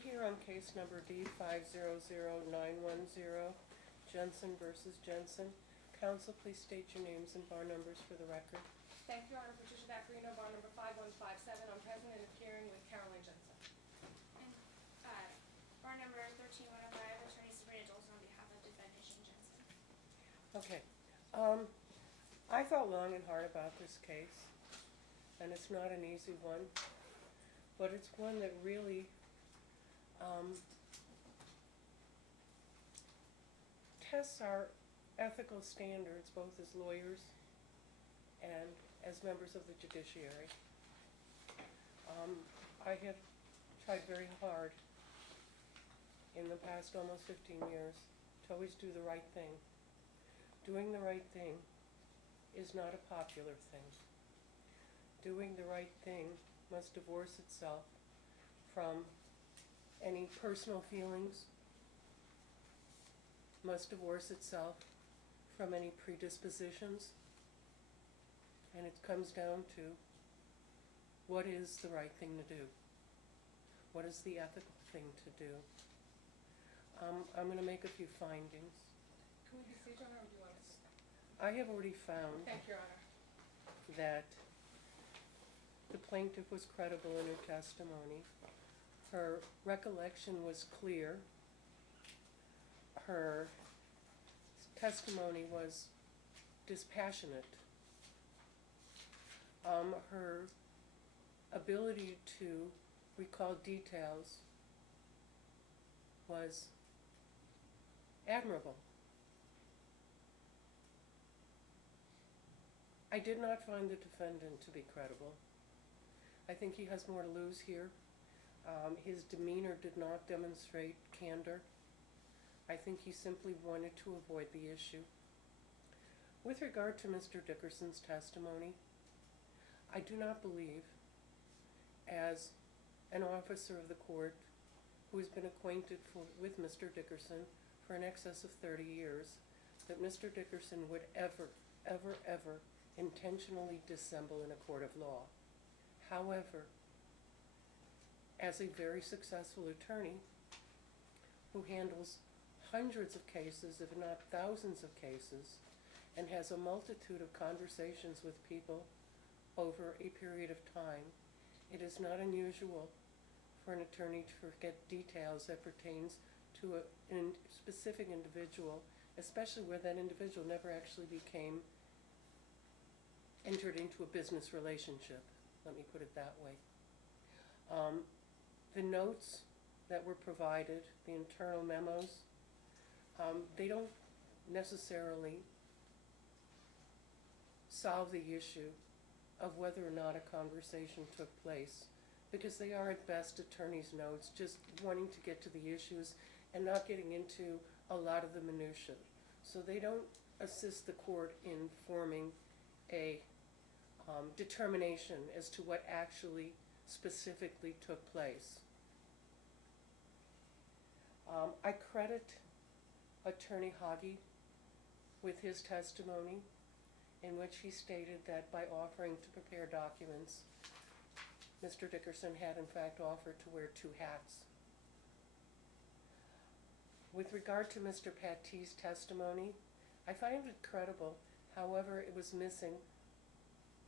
here on case number D500910, Jensen versus Jensen. Counsel, please state your names and bar numbers for the record. Thank you, Your Honor. Patricia Vaccarino, bar number 5157. I'm present and appearing with Caroline Jensen. And bar number 13105, Attorney Sabrina Dolson on behalf of defendant Shane Jensen. Okay. I thought long and hard about this case, and it's not an easy one, but it's one that really tests our ethical standards, both as lawyers and as members of the judiciary. I have tried very hard in the past almost 15 years to always do the right thing. Doing the right thing is not a popular thing. Doing the right thing must divorce itself from any personal feelings, must divorce itself from any predispositions, and it comes down to what is the right thing to do? What is the ethical thing to do? I'm going to make a few findings. Can we be seated, Your Honor, or do you want us? I have already found Thank you, Your Honor. that the plaintiff was credible in her testimony. Her recollection was clear. Her testimony was dispassionate. Her ability to recall details was admirable. I did not find the defendant to be credible. I think he has more to lose here. His demeanor did not demonstrate candor. I think he simply wanted to avoid the issue. With regard to Mr. Dickerson's testimony, I do not believe, as an officer of the court who has been acquainted with Mr. Dickerson for in excess of 30 years, that Mr. Dickerson would ever intentionally dissemble in a court of law. However, as a very successful attorney who handles hundreds of cases, if not thousands of cases, and has a multitude of conversations with people over a period of time, it is not unusual for an attorney to forget details that pertains to a specific individual, especially where that individual never actually entered into a business relationship. Let me put it that way. The notes that were provided, the internal memos, they don't necessarily solve the issue of whether or not a conversation took place, because they are at best attorney's notes, just wanting to get to the issues and not getting into a lot of the minutiae. So they don't assist the court in forming a determination as to what actually specifically took place. I credit Attorney Hoggy with his testimony, in which he stated that by offering to prepare documents, Mr. Dickerson had in fact offered to wear 2 hats. With regard to Mr. Pattee's testimony, I find it credible. However, it was missing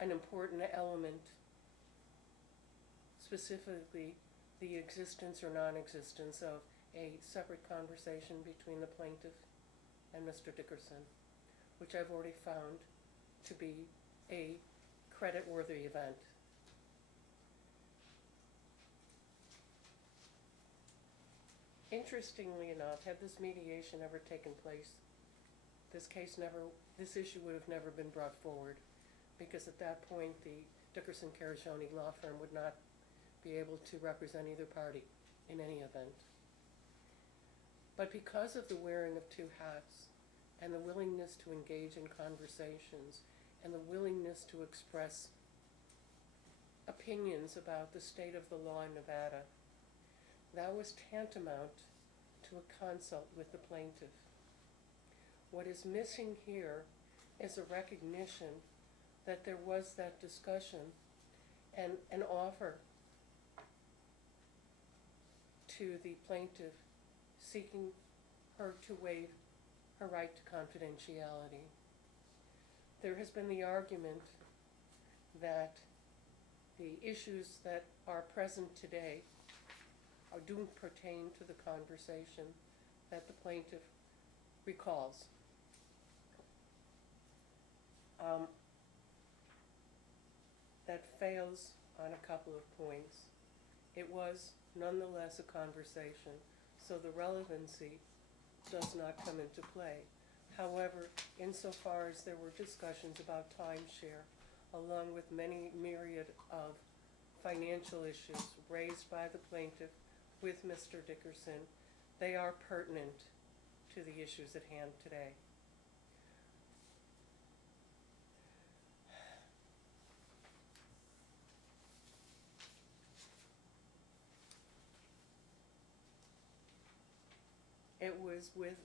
an important element, specifically the existence or non-existence of a separate conversation between the plaintiff and Mr. Dickerson, which I've already found to be a credit-worthy event. Interestingly enough, had this mediation ever taken place, this issue would have never been brought forward, because at that point the Dickerson Carashoni law firm would not be able to represent either party in any event. But because of the wearing of 2 hats and the willingness to engage in conversations and the willingness to express opinions about the state of the law in Nevada, that was tantamount to a consult with the plaintiff. What is missing here is a recognition that there was that discussion and an offer to the plaintiff seeking her to waive her right to confidentiality. There has been the argument that the issues that are present today do pertain to the conversation that the plaintiff recalls. That fails on a couple of points. It was nonetheless a conversation, so the relevancy does not come into play. However, insofar as there were discussions about timeshare, along with many myriad of financial issues raised by the plaintiff with Mr. Dickerson, they are pertinent to the issues at hand today. It was with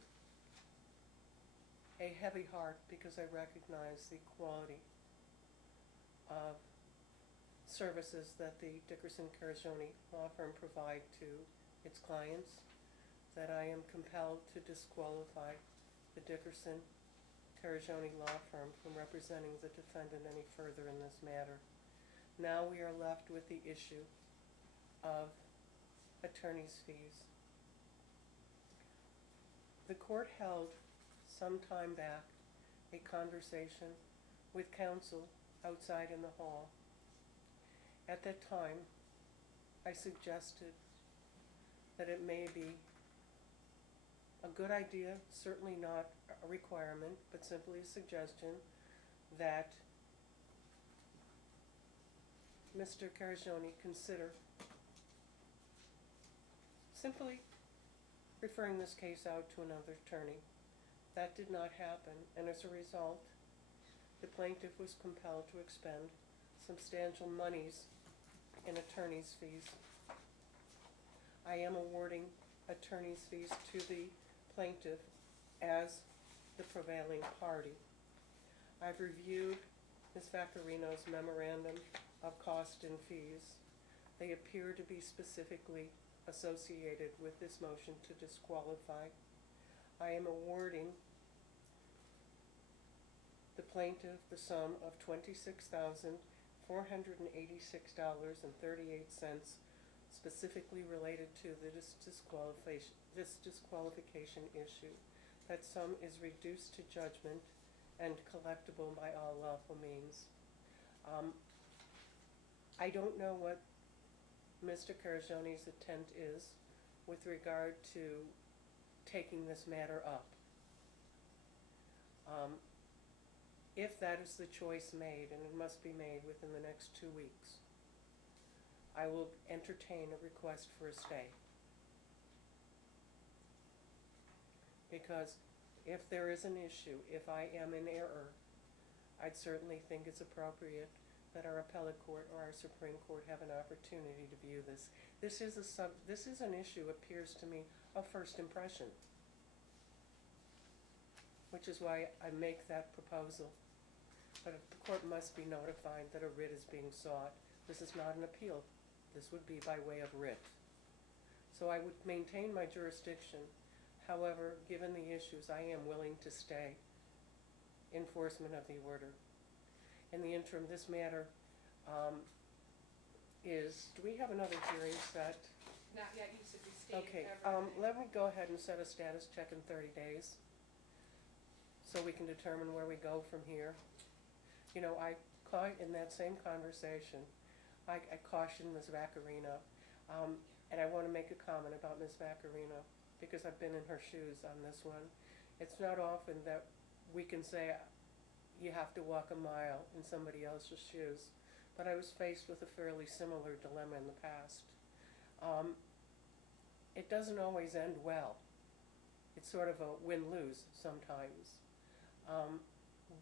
a heavy heart because I recognize the quality of services that the Dickerson Caragione law firm provide to its clients that I am compelled to disqualify the Dickerson Caragione law firm from representing the defendant any further in this matter. Now we are left with the issue of attorney's fees. The court held some time back a conversation with counsel outside in the hall. At that time, I suggested that it may be a good idea, certainly not a requirement, but simply a suggestion, that Mr. Caragione consider simply referring this case out to another attorney. That did not happen, and as a result, the plaintiff was compelled to expend substantial monies in attorney's fees. I am awarding attorney's fees to the plaintiff as the prevailing party. I've reviewed Ms. Vaccarino's memorandum of cost and fees. They appear to be specifically associated with this motion to disqualify. I am awarding the plaintiff the sum of $26,486.38 specifically related to this disqualification issue. That sum is reduced to judgment and collectible by all lawful means. I don't know what Mr. Caragione's intent is with regard to taking this matter up. If that is the choice made, and it must be made within the next 2 weeks, I will entertain a request for a stay. Because if there is an issue, if I am in error, I'd certainly think it's appropriate that our appellate court or our Supreme Court have an opportunity to view this. This is an issue, appears to me, of first impression, which is why I make that proposal. But the court must be notified that a writ is being sought. This is not an appeal. This would be by way of writ. So I would maintain my jurisdiction. However, given the issues, I am willing to stay enforcement of the order. In the interim, this matter do we have another hearing set? Not yet, you said we stated Okay, everything. let me go ahead and set a status check in 30 days so we can determine where we go from here. You know, in that same conversation, I cautioned Ms. Vaccarino, and I want to make a comment about Ms. Vaccarino because I've been in her shoes on this one. It's not often that we can say you have to walk a mile in somebody else's shoes, but I was faced with a fairly similar dilemma in the past. It doesn't always end well. It's sort of a win-lose sometimes.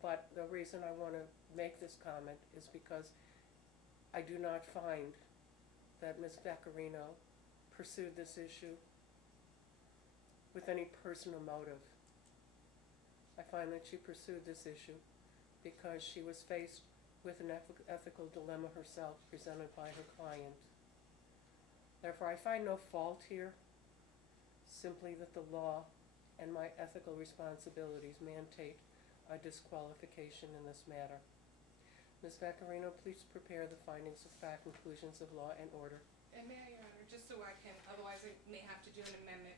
But the reason I want to make this comment is because I do not find that Ms. Vaccarino pursued this issue with any personal motive. I find that she pursued this issue because she was faced with an ethical dilemma herself presented by her client. Therefore, I find no fault here, simply that the law and my ethical responsibilities mandate a disqualification in this matter. Ms. Vaccarino, please prepare the findings of fact, conclusions of law, and order. And may I, Your Honor, just so I can, otherwise I may have to do an amendment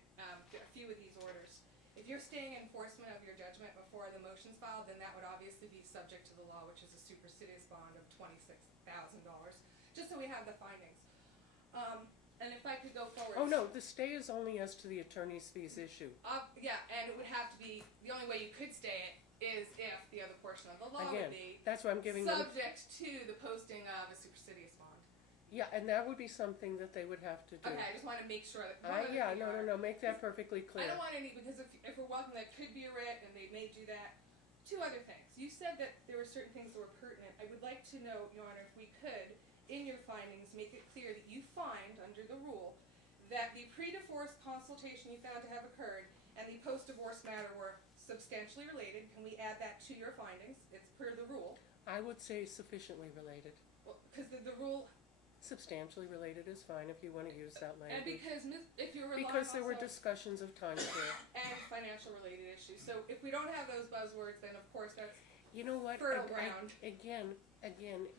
to a few of these orders. If you're staying enforcement of your judgment before the motion's filed, then that would obviously be subject to the law, which is a supersedeas bond of $26,000, just so we have the findings. And if I could go forward. Oh, no, the stay is only as to the attorney's fees issue. Yeah, and it would have to be, the only way you could stay it is if the other portion of the law Again, would be that's why I'm giving them, subject to the posting of a supersedeas bond. yeah, and that would be something that they would have to do. Okay, I just want to make sure that. Yeah, no, make that perfectly clear. I don't want any, because if we're welcome, that could be a writ, and they may do that. Two other things. You said that there were certain things that were pertinent. I would like to know, Your Honor, if we could, in your findings, make it clear that you find, under the rule, that the pre-divorce consultation you found to have occurred and the post-divorce matter were substantially related. Can we add that to your findings? It's per the rule. I would say sufficiently related. Well, because the rule. Substantially related is fine if you want to use that And language. because if you're relying Because there were also- discussions of time share. and financial related issues. So if we don't have those buzzwords, then of course that's You know what? fertile ground. Again,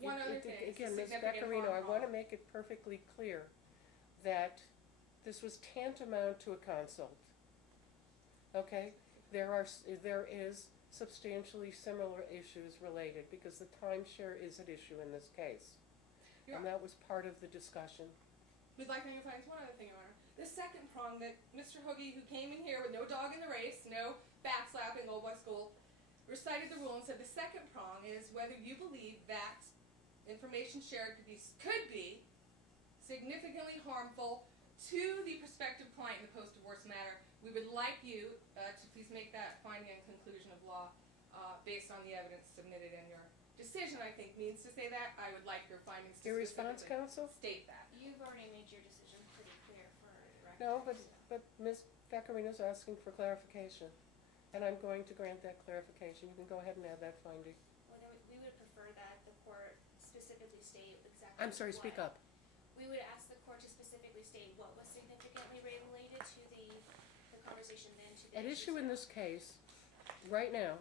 One other thing, it's a again, Ms. significant Vaccarino, I harm want to law. make it perfectly clear that this was tantamount to a consult. Okay? There is substantially similar issues related because the timeshare is at issue in this case. You're And that was part of the discussion. We'd like to know one other thing, Your Honor. The second prong that Mr. Hoogie, who came in here with no dog in the race, no backslapping old boy school, recited the rule and said the second prong is whether you believe that information shared could be significantly harmful to the prospective client in the post-divorce matter. We would like you to please make that finding and conclusion of law based on the evidence submitted in your decision, I think, means to say that. I would like your findings to Your response, specifically counsel? state that. You've already made your decision pretty clear for the record. No, but Ms. Vaccarino's asking for clarification. And I'm going to grant that clarification. You can go ahead and add that finding. Well, then we would prefer that the court specifically state exactly I'm sorry, speak what- up. We would ask the court to specifically state what was significantly related to the conversation then to the At issue in this case, right now,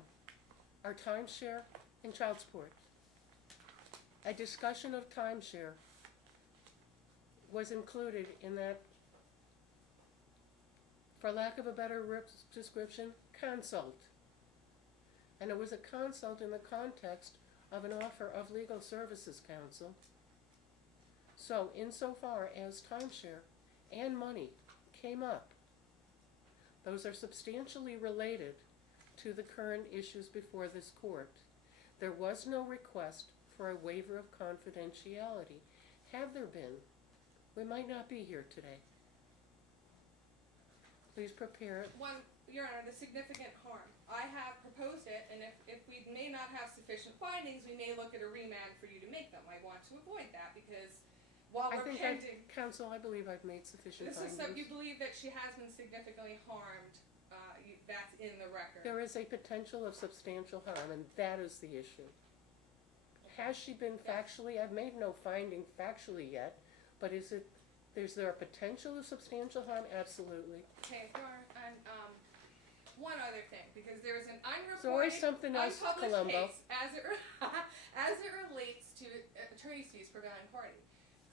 are timeshare and child support. A discussion of timeshare was included in that, for lack of a better description, consult. And it was a consult in the context of an offer of legal services counsel. So, insofar as timeshare and money came up, those are substantially related to the current issues before this court. There was no request for a waiver of confidentiality. Had there been, we might not be here today. Please prepare it. Your Honor, the significant harm. I have proposed it, and if we may not have sufficient findings, we may look at a remand for you to make them. I want to avoid that because while I we're think, pending, counsel, I believe I've made sufficient this is you findings. believe that she has been significantly harmed. That's in the record. There is a potential of substantial harm, and that is the issue. Has she been factually, I've made no finding factually yet, but is there a potential of substantial harm? Absolutely. Okay, Your Honor, and one other thing, because there's an There's always unreported, something else, unpublished Columbo. case as it relates to attorney's fees prevailing party.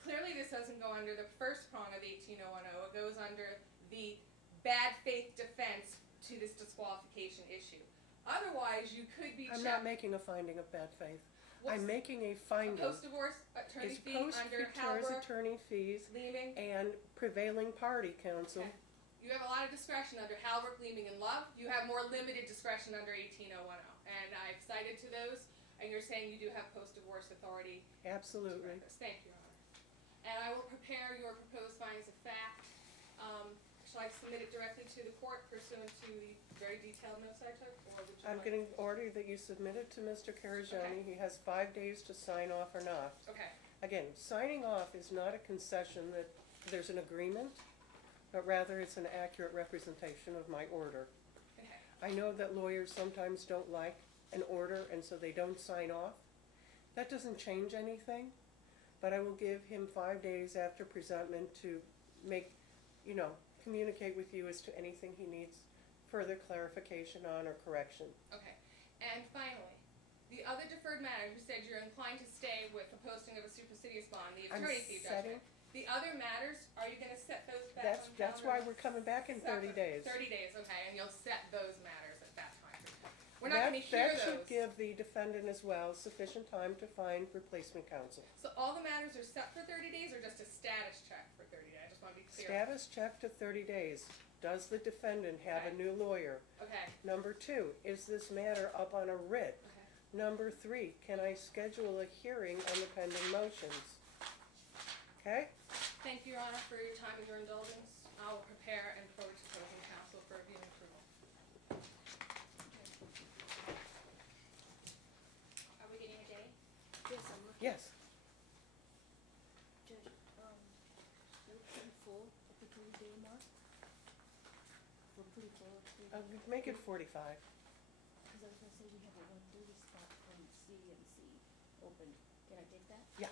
Clearly, this doesn't go under the first prong of 18010. It goes under the bad faith defense to this disqualification issue. Otherwise, you could be I'm not making a finding of bad faith. What's I'm making a finding. post-divorce attorney Is fee under post-divorce Halbert attorney fees leaving. and prevailing party counsel. Okay. You have a lot of discretion under Halbert, Leeming, and Love. You have more limited discretion under 18010. And I've cited to those, and you're saying you do have post-divorce authority. Absolutely. Thank you, Your Honor. And I will prepare your proposed findings of fact. Shall I submit it directly to the court pursuant to the very detailed notes I took, or would you I'm like? getting order that you submit it to Mr. Carajani. Okay. He has 5 days to sign off or not. Okay. Again, signing off is not a concession that there's an agreement, but rather it's an accurate representation of my order. Okay. I know that lawyers sometimes don't like an order and so they don't sign off. That doesn't change anything, but I will give him 5 days after presentment to communicate with you as to anything he needs further clarification on or correction. Okay. And finally, the other deferred matter, you said you're inclined to stay with the posting of a supersedious bond, the I'm attorney fee setting- judgment. The other matters, are you gonna set those back on calendar? That's why we're coming back in 30 days. 30 days, okay, and you'll set those matters at that time. We're not gonna hear That should those. give the defendant as well sufficient time to find replacement counsel. So all the matters are set for 30 days or just a status check for 30 days? I just wanna be clear. Status check to 30 days. Does the defendant have a Okay. new lawyer? Okay, Number 2, is this matter up on a writ? okay. Number 3, can I schedule a hearing on the pending motions? Okay? Thank you, Your Honor, for your time and your indulgence. I will prepare and forward to closing counsel for review and approval. Are we getting a day? Yes, I'm looking. Yes. Judge, we're pretty full at the 3-day mark. We're pretty full at 3 days. Make it 45. Because I was gonna say we have a 1:30 spot from CMC open. Can I take that? Yeah.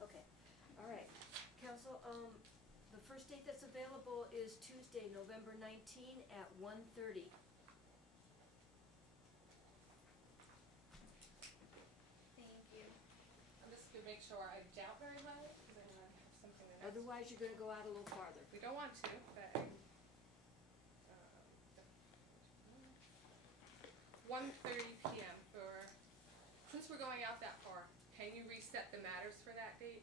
Okay, all right. Counsel, the first date that's available is Tuesday, November 19 at 1:30. Thank you. I'm just gonna make sure I doubt very well, because I know I have something the next. Otherwise, you're gonna go out a little farther. We don't want to, but 1:30 p.m. Since we're going out that far, can you reset the matters for that date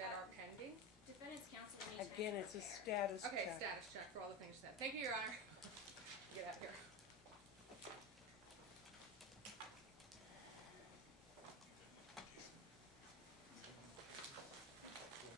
that are pending? Defendant's counsel will need time to Again, it's a prepare. status check. Okay, status check for all the things you said. Thank you, Your Honor. Get out of here.